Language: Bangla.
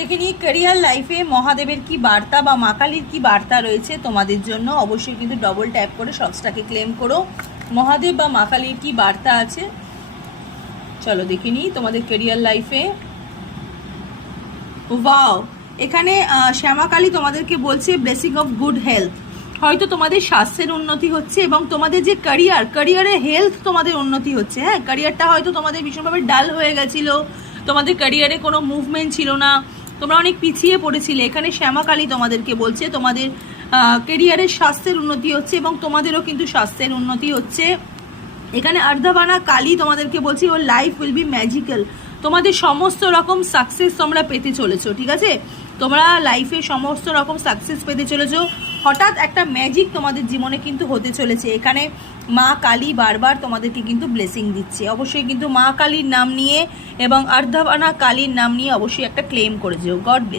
দেখে নিই ক্যারিয়ার লাইফে মহাদেবের কি বার্তা বা মা কালীর কি বার্তা রয়েছে তোমাদের জন্য। অবশ্যই কিন্তু ডবল ট্যাপ করে শর্টসটাকে ক্লেম করো। মহাদেব বা মা কালীর কি বার্তা আছে চলো দেখে নিই তোমাদের ক্যারিয়ার লাইফে। ওয়াও, এখানে শ্যামা কালী তোমাদেরকে বলছে ব্লেসিং অফ গুড হেলথ। হয়তো তোমাদের স্বাস্থ্যের উন্নতি হচ্ছে এবং তোমাদের যে ক্যারিয়ারের হেলথ তোমাদের উন্নতি হচ্ছে। হ্যাঁ, ক্যারিয়ারটা হয়তো তোমাদের ভীষণভাবে ডাল হয়ে গেছিলো, তোমাদের ক্যারিয়ারে কোনো মুভমেন্ট ছিল না, তোমরা অনেক পিছিয়ে পড়েছিলে। এখানে শ্যামা কালী তোমাদেরকে বলছে তোমাদের ক্যারিয়ারের স্বাস্থ্যের উন্নতি হচ্ছে এবং তোমাদেরও কিন্তু স্বাস্থ্যের উন্নতি হচ্ছে। এখানে আর্ধাবানা কালী তোমাদেরকে বলছি ওর লাইফ উইল বি ম্যাজিক্যাল। তোমাদের সমস্ত রকম সাকসেস তোমরা পেতে চলেছো, ঠিক আছে? তোমরা লাইফে সমস্ত রকম সাকসেস পেতে চলেছো। হঠাৎ একটা ম্যাজিক তোমাদের জীবনে কিন্তু হতে চলেছে। এখানে মা কালী বারবার তোমাদেরকে কিন্তু ব্লেসিং দিচ্ছে। অবশ্যই কিন্তু মা কালীর নাম নিয়ে এবং আর্ধাবানা কালীর নাম নিয়ে অবশ্যই একটা ক্লেম করেছো। God bless.